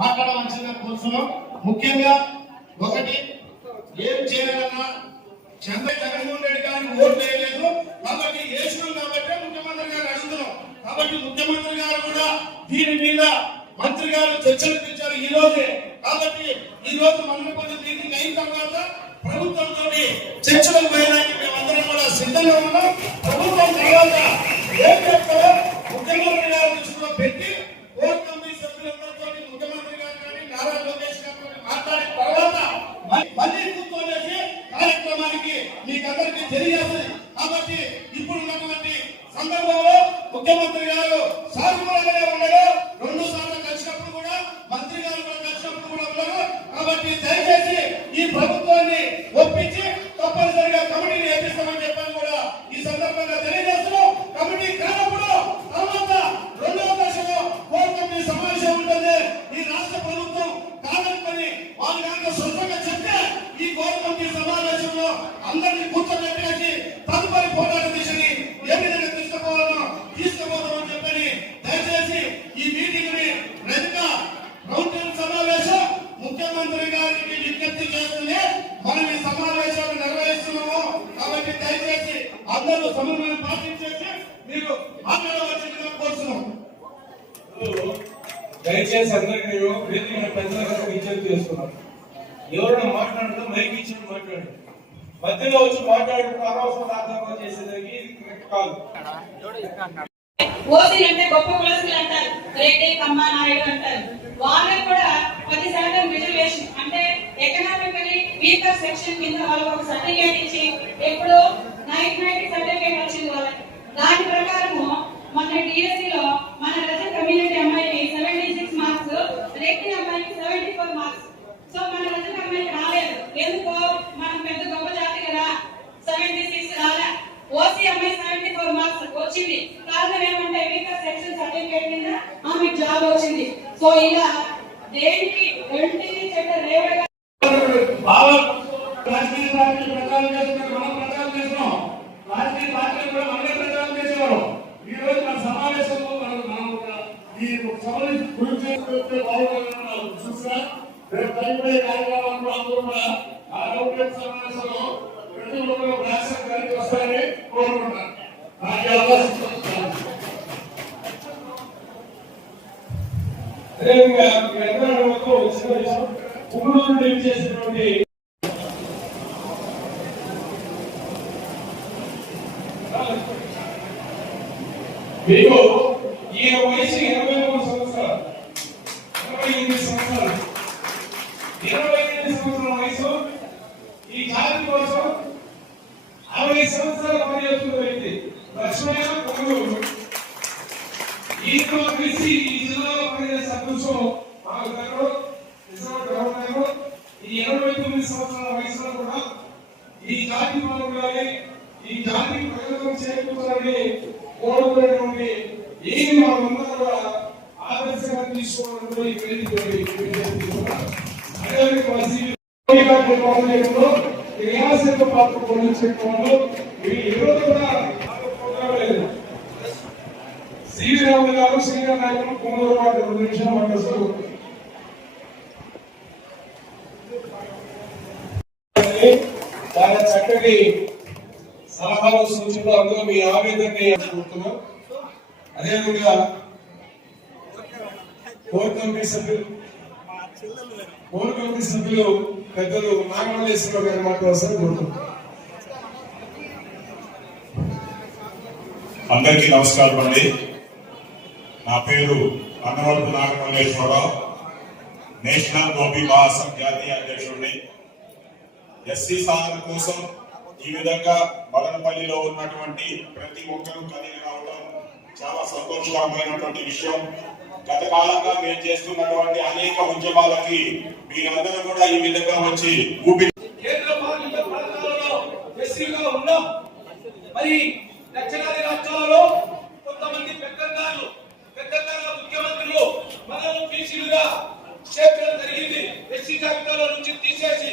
మాట్లాడవలసిన కోర్సులో ముఖ్యంగా ఒకటి ఏం చేయాలన్నా జగన్మోహన్ రెడ్డి గారిని ఓటు వేయలేదు కాబట్టి వేసినాం కాబట్టి ముఖ్యమంత్రి గారు అడుగుతున్నాం కాబట్టి ముఖ్యమంత్రి గారు కూడా దీని మీద మంత్రి గారు చర్చలు తెచ్చారు ఈ రోజే కాబట్టి ఈ రోజు మనం కొంచెం మీటింగ్ అయిన తర్వాత ప్రభుత్వంతో చర్చలకు వేయడానికి మేమందరం కూడా సిద్ధంగా ఉన్నాం. ప్రభుత్వం తర్వాత ఏం చెప్తారో ముఖ్యమంత్రి గారి దృష్టిలో పెట్టి కోర్ కమిటీ సభ్యులందరితో ముఖ్యమంత్రి గారు కానీ నారా లోకేష్ గారు మాట్లాడిన తర్వాత మళ్ళీ కూర్చోలేసి కార్యక్రమానికి మీకందరికీ తెలియాల్సింది. కాబట్టి ఇప్పుడు ఉన్నటువంటి సందర్భంలో ముఖ్యమంత్రి గారు సానుకూలంగానే ఉండగా 2 సార్లు కలిసినప్పుడు కూడా మంత్రి గారు కూడా కలిసినప్పుడు కూడా ఉన్నారు. కాబట్టి దయచేసి ఈ ప్రభుత్వాన్ని ఒప్పించి తప్పనిసరిగా కమిటీని వేపిస్తామని చెప్పని కూడా ఈ సందర్భంగా తెలియజేస్తున్నాం. కమిటీ కానప్పుడు తర్వాత 2వ దశలో కోర్ కమిటీ సమావేశం ఉంటుంది. ఈ రాష్ట్ర ప్రభుత్వం కాదనుకొని వాళ్ళు కనుక స్వచ్ఛంగా చెప్తే ఈ కోర్ కమిటీ సమావేశంలో అందరినీ కూర్చోబెట్టేసి తదుపరి పోరాట దిశని ఏ విధంగా తీసుకుపోతామని చెప్పని దయచేసి ఈ మీటింగ్ ని రౌండ్ టేబుల్ సమావేశం ముఖ్యమంత్రి గారికి విజ్ఞప్తి చేస్తుంది. మనం ఈ సమావేశాలు నిర్వహిస్తున్నాము కాబట్టి దయచేసి అందరూ సమన్వయం పాటించేసి మీరు మాట్లాడవలసిందిగా కోరుతున్నాం. దయచేసి అందరికీ వేదిక పెద్దలకు విజ్ఞప్తి చేస్తున్నాం. ఎవరైనా మాట్లాడితే మైక్ ఇచ్చి మాట్లాడండి. మధ్యలో వచ్చి మాట్లాడుతూ అనవసరం ఆగ్రహం చేసేదానికి కాదు. ఓసీ అంటే గొప్ప కులస్తులు అంటారు, రెడ్డి కమ్మ నాయుడు అంటారు. వాళ్ళకి కూడా 10% రిజర్వేషన్ అంటే ఎకనామికలీ వీకర్ సెక్షన్ కింద వాళ్ళకి ఒక సర్టిఫికేట్ ఇచ్చి ఎప్పుడు 990 సర్టిఫికేట్ వచ్చింది వాళ్ళకి. దాని ప్రకారము మన డిఎస్సిలో మన రజక కమ్యూనిటీ అమ్మాయికి 76 మార్క్స్, రెడ్డి అమ్మాయికి 74 మార్క్స్. సో మన రజక అమ్మాయికి రాలేదు. ఎందుకో మనం పెద్ద గొప్ప జాతి కదా, 76 రాలే. ఓసీ అమ్మాయి 74 మార్క్స్ వచ్చింది. కారణం ఏమంటే వీకర్ సెక్షన్ సర్టిఫికేట్ కింద ఆమె జాబ్ వచ్చింది. సో ఇలా దేనికి రెంటిని చెడ్డ రేవగా రాజకీయ పార్టీలు ప్రచారం చేస్తున్నారు, మనం ప్రచారం చేస్తున్నాం. రాజకీయ పార్టీలు కూడా మనమే ప్రచారం చేసేవారు. ఈ రోజు మన సమావేశంలో ఈ సభని గురించి చూసా రేపు భయపడే కార్యక్రమాలు అందరూ కూడా ఆ గవర్నమెంట్ సమావేశంలో ప్రతి ఒక్కరు రాష్ట్రానికి వస్తారని కోరుకుంటున్నాను. నాకు అవకాశం చేసినటువంటి మీకు ఈ వయసు 23 సంవత్సరాలు, 28 సంవత్సరాలు, 28 సంవత్సరాల వయసు ఈ జాతి కోసం 60 సంవత్సరాలు పనిచేస్తున్న వ్యక్తి లక్ష్మయ్య కొనుగోలు. ఈయనతో కలిసి ఈ జిల్లాలో పనిచేసే అదృష్టం మాకు దగ్గర ఈ 29 సంవత్సరాల వయసులో కూడా ఈ జాతి బాగుండాలి, ఈ జాతికి ప్రయోజనం చేకూరాలని కోరుకునేటువంటి ఏమి మనమందరూ కూడా ఆదర్శంగా తీసుకోవడంలో ఈ వేదిక క్రియాశీల పాత్ర పోషించడంలో ఈరోజు కూడా శ్రీరాములు గారు సీనియర్ నాయకులు కొనుగోలు 2 నిమిషాలు మాట్లాడుతూ గారిని చాలా చక్కటి సలహాలు సూచనలు అందులో మీ ఆవేదనని కోరుతున్నాం. అదేవిధంగా కోర్ కమిటీ సభ్యులు పెద్దలు నాగమల్లేశ్వరరావు గారి మాట్లాడాల్సిన కోరుతున్నాం. అందరికీ నమస్కారం అండి. నా పేరు అన్నవరపు నాగమల్లేశ్వరరావు, నేషనల్ గోపి మహాసంఘ్ జాతీయ అధ్యక్షుడిని. ఎస్సీ సాధన కోసం ఈ విధంగా మదనపల్లిలో ఉన్నటువంటి ప్రతి ఒక్కరూ కలిగి రావడం చాలా సంతోషకరమైనటువంటి విషయం. గత కాలంగా మేము చేస్తున్నటువంటి అనేక ఉద్యమాలకి మీరందరూ కూడా ఈ విధంగా వచ్చి కేంద్ర పాలిత ప్రాంతాలలో ఎస్సీగా ఉన్నాం. మరి దక్షిణాది రాష్ట్రాలలో కొంతమంది పెద్దలు ముఖ్యమంత్రులు మనల్ని బీసీలుగా చేర్చడం జరిగింది. ఎస్సీ జాబితాలో నుంచి తీసేసి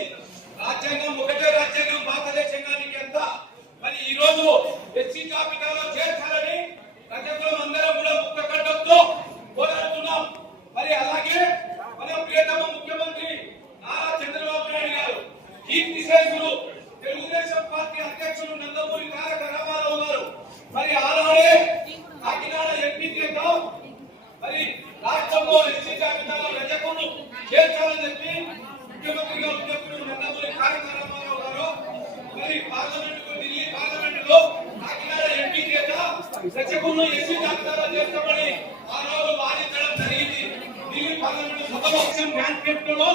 రాజ్యాంగం ఒకటే రాజ్యాంగం, భారతదేశానికి ఎంత మరి ఈ రోజు ఎస్సీ జాబితాలో చేర్చాలని ప్రజల్లో అందరం కూడా ముక్త కంఠంతో పోరాడుతున్నాం. మరి అలాగే మన ప్రియతమ ముఖ్యమంత్రి నారా చంద్రబాబు నాయుడు గారు, కీర్తిశేషులు తెలుగుదేశం పార్టీ అధ్యక్షులు నందమూరి తారక రామారావు గారు మరి ఆనాడే కాకినాడ ఎంపీగా మరి రాష్ట్రంలో ఎస్సీ జాబితాలో రజకులు చేర్చాలని చెప్పి ముఖ్యమంత్రిగా ఉన్నప్పుడు నందమూరి తారక రామారావు గారు మరి ఢిల్లీ పార్లమెంటులో కాకినాడ ఎంపీగా రజకులను ఎస్సీ జాబితాలో చేర్చమని ఆ రోజు వాదించడం జరిగింది. ఢిల్లీ పార్లమెంటు సమావేశం మ్యాన్ఫెస్టోలో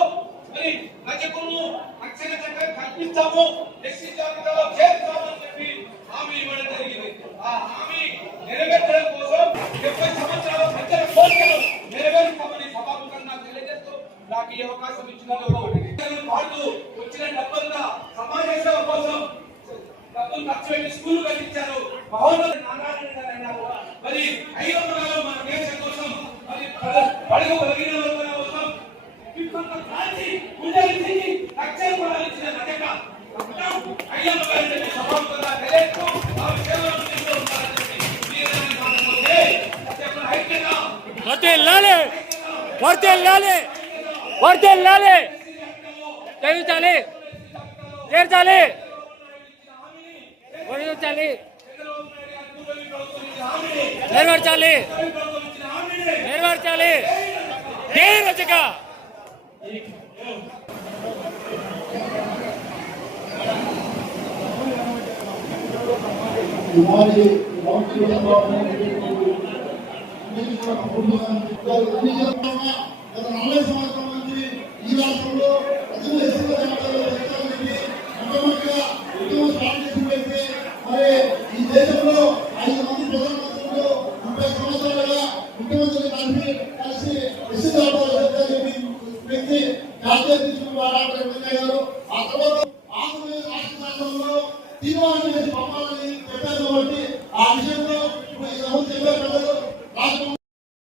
మరి రజకులను రక్షణ చట్టం కల్పిస్తాము, ఎస్సీ జాబితాలో చేర్చామని చెప్పి హామీ ఇవ్వడం జరిగింది. ఆ హామీ నెరవేర్చడం కోసం 70 సంవత్సరాల ప్రజల కోరికలు నెరవేరుస్తామని సభాముఖంగా తెలియజేస్తూ నాకు ఈ అవకాశం ఇచ్చినందుకు పాటు వచ్చిన డబ్బంతా సమాజేశాల కోసం డబ్బులు ఖర్చు పెట్టి స్కూల్ కట్టించారు. మహోన్నత నారాయణ గారు అన్నారు. మరి 500 గారు మన దేశం కోసం మరి పడుగు బలహీన వర్గాల కోసం క్రాంతి ఉదయించి రక్షణ కూడా ఇచ్చిన రచక అయ్యమ్మ గారిని సభాముఖంగా తెలియజేస్తూ ఆ విషయంలో ముందుకు ఉంటారని వర్ధిల్లాలి వర్ధిల్లాలి వర్ధిల్లాలి చేర్చాలి చేర్చాలి వర్ధిల్లాలి నెరవేర్చాలి నెరవేర్చాలి జై రచక. ఈ రాష్ట్రంలో ప్రజలు ఎస్సీల జాబితాలో చేర్చాలని మొట్టమొదటిగా ఉద్యమం స్టార్ట్ చేసి పెడితే మరి ఈ దేశంలో 5 మంది ప్రధానమంత్రులు 30 సంవత్సరాలుగా ముఖ్యమంత్రులు కలిసి ఎస్సీ జాబితాలో చేర్చాలని వ్యక్తి జాతీయ తీసుకున్న డాక్టర్ వెంకయ్య గారు ఆ తర్వాత ఆంధ్రప్రదేశ్ రాష్ట్ర శాసనంలో తీర్మానం చేసి పంపాలని చెప్పారు. కాబట్టి ఆ విషయంలో ఇప్పుడు ఈ ప్రభుత్వం ప్రజలు రాష్ట్రం